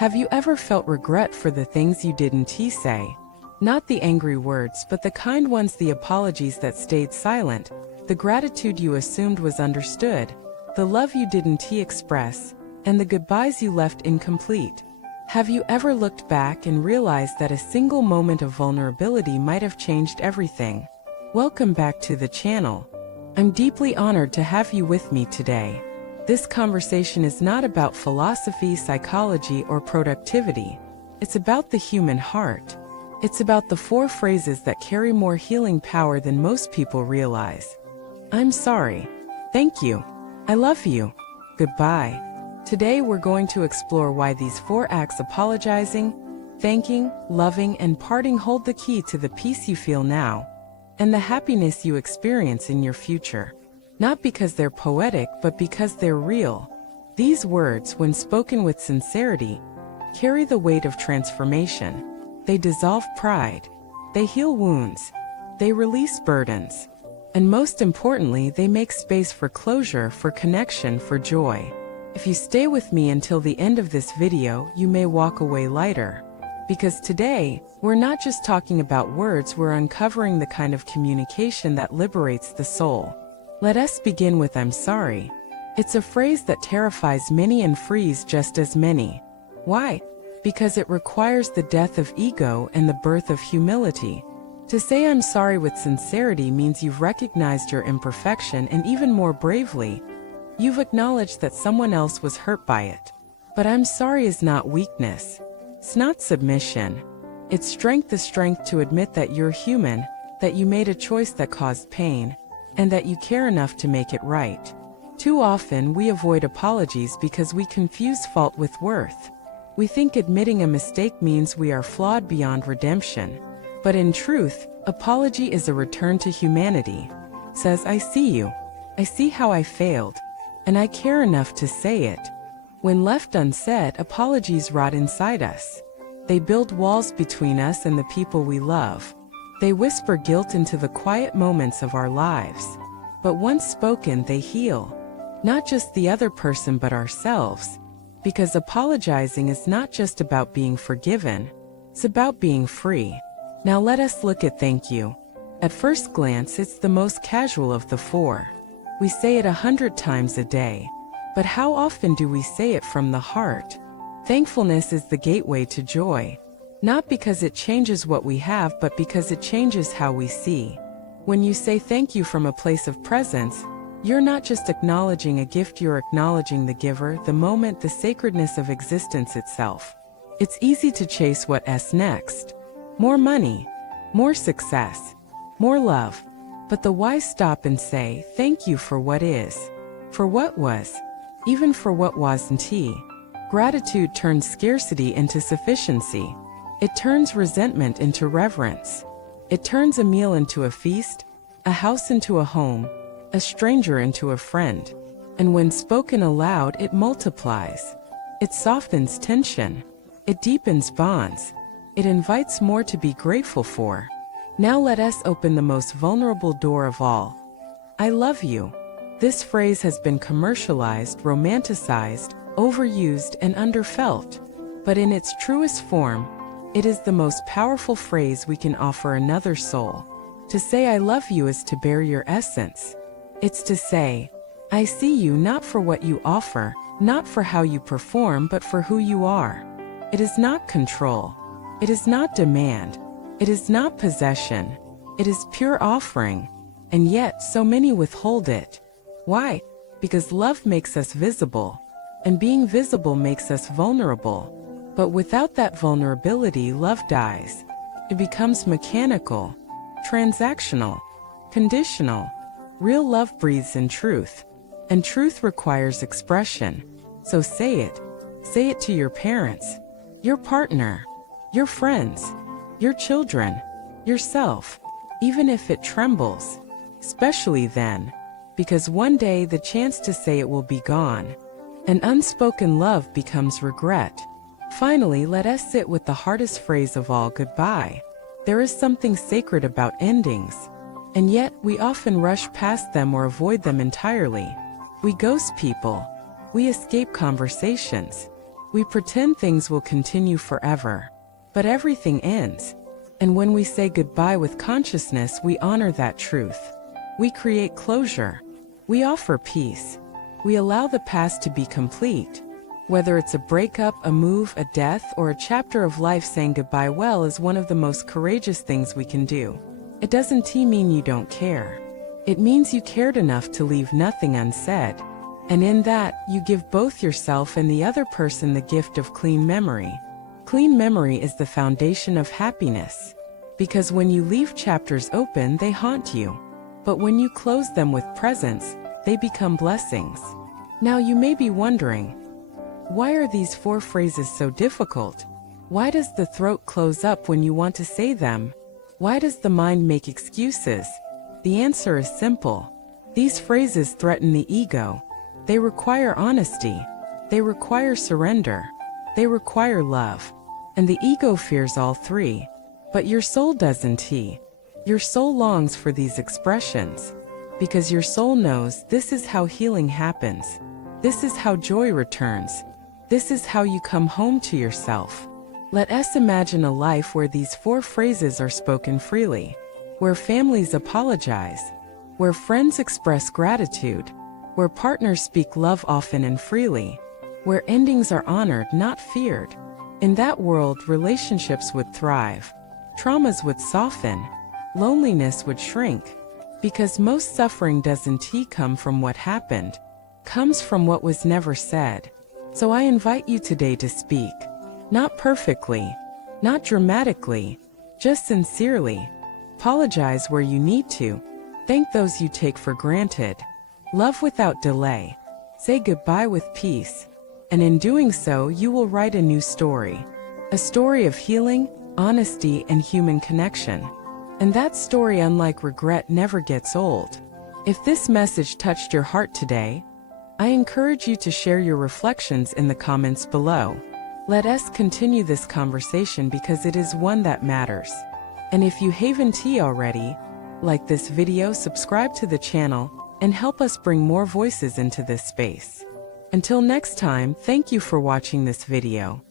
Have you ever felt regret for the things you didn't say? Not the angry words, but the kind ones, the apologies that stayed silent, the gratitude you assumed was understood, the love you didn't express, and the goodbyes you left incomplete. Have you ever looked back and realized that a single moment of vulnerability might have changed everything? Welcome back to the channel. I'm deeply honored to have you with me today. This conversation is not about philosophy, psychology, or productivity. It's about the human heart. It's about the 4 phrases that carry more healing power than most people realize. I'm sorry. Thank you. I love you. Goodbye. Today we're going to explore why these 4 acts, apologizing, thanking, loving, and parting, hold the key to the peace you feel now and the happiness you experience in your future. Not because they're poetic, but because they're real. These words, when spoken with sincerity, carry the weight of transformation. They dissolve pride. They heal wounds. They release burdens. And most importantly, they make space for closure, for connection, for joy. If you stay with me until the end of this video, you may walk away lighter. Because today, we're not just talking about words, we're uncovering the kind of communication that liberates the soul. Let us begin with I'm sorry. It's a phrase that terrifies many and frees just as many. Why? Because it requires the death of ego and the birth of humility. To say I'm sorry with sincerity means you've recognized your imperfection, and even more bravely, you've acknowledged that someone else was hurt by it. But I'm sorry is not weakness. It's not submission. It's strength, the strength to admit that you're human, that you made a choice that caused pain, and that you care enough to make it right. Too often we avoid apologies because we confuse fault with worth. We think admitting a mistake means we are flawed beyond redemption. But in truth, apology is a return to humanity. It says, I see you. I see how I failed. And I care enough to say it. When left unsaid, apologies rot inside us. They build walls between us and the people we love. They whisper guilt into the quiet moments of our lives. But once spoken, they heal. Not just the other person, but ourselves. Because apologizing is not just about being forgiven. It's about being free. Now let us look at thank you. At first glance, it's the most casual of the 4. We say it 100 times a day. But how often do we say it from the heart? Thankfulness is the gateway to joy. Not because it changes what we have, but because it changes how we see. When you say thank you from a place of presence, you're not just acknowledging a gift, you're acknowledging the giver, the moment, the sacredness of existence itself. It's easy to chase what's next. More money, more success, more love. But the why? Stop and say, thank you for what is, for what was, even for what wasn't. Gratitude turns scarcity into sufficiency. It turns resentment into reverence. It turns a meal into a feast, a house into a home, a stranger into a friend. And when spoken aloud, it multiplies. It softens tension. It deepens bonds. It invites more to be grateful for. Now let us open the most vulnerable door of all. I love you. This phrase has been commercialized, romanticized, overused, and underfelt. But in its truest form, it is the most powerful phrase we can offer another soul. To say I love you is to bear your essence. It's to say, I see you not for what you offer, not for how you perform, but for who you are. It is not control. It is not demand. It is not possession. It is pure offering. And yet, so many withhold it. Why? Because love makes us visible. And being visible makes us vulnerable. But without that vulnerability, love dies. It becomes mechanical, transactional, conditional. Real love breathes in truth. And truth requires expression. So say it. Say it to your parents, your partner, your friends, your children, yourself, even if it trembles. Especially then, because one day the chance to say it will be gone. And unspoken love becomes regret. Finally, let us sit with the hardest phrase of all, goodbye. There is something sacred about endings. And yet, we often rush past them or avoid them entirely. We ghost people. We escape conversations. We pretend things will continue forever. But everything ends. And when we say goodbye with consciousness, we honor that truth. We create closure. We offer peace. We allow the past to be complete. Whether it's a breakup, a move, a death, or a chapter of life, saying goodbye well is one of the most courageous things we can do. It doesn't mean you don't care. It means you cared enough to leave nothing unsaid. And in that, you give both yourself and the other person the gift of clean memory. Clean memory is the foundation of happiness. Because when you leave chapters open, they haunt you. But when you close them with presence, they become blessings. Now you may be wondering, why are these 4 phrases so difficult? Why does the throat close up when you want to say them? Why does the mind make excuses? The answer is simple. These phrases threaten the ego. They require honesty. They require surrender. They require love. And the ego fears all 3. But your soul doesn't. Your soul longs for these expressions. Because your soul knows this is how healing happens. This is how joy returns. This is how you come home to yourself. Let us imagine a life where these 4 phrases are spoken freely. Where families apologize. Where friends express gratitude. Where partners speak love often and freely. Where endings are honored, not feared. In that world, relationships would thrive. Traumas would soften. Loneliness would shrink. Because most suffering doesn't come from what happened. Comes from what was never said. So I invite you today to speak. Not perfectly. Not dramatically. Just sincerely. Apologize where you need to. Thank those you take for granted. Love without delay. Say goodbye with peace. And in doing so, you will write a new story. A story of healing, honesty, and human connection. And that story, unlike regret, never gets old. If this message touched your heart today, I encourage you to share your reflections in the comments below. Let us continue this conversation because it is one that matters. And if you haven't already, like this video, subscribe to the channel, and help us bring more voices into this space. Until next time, thank you for watching this video.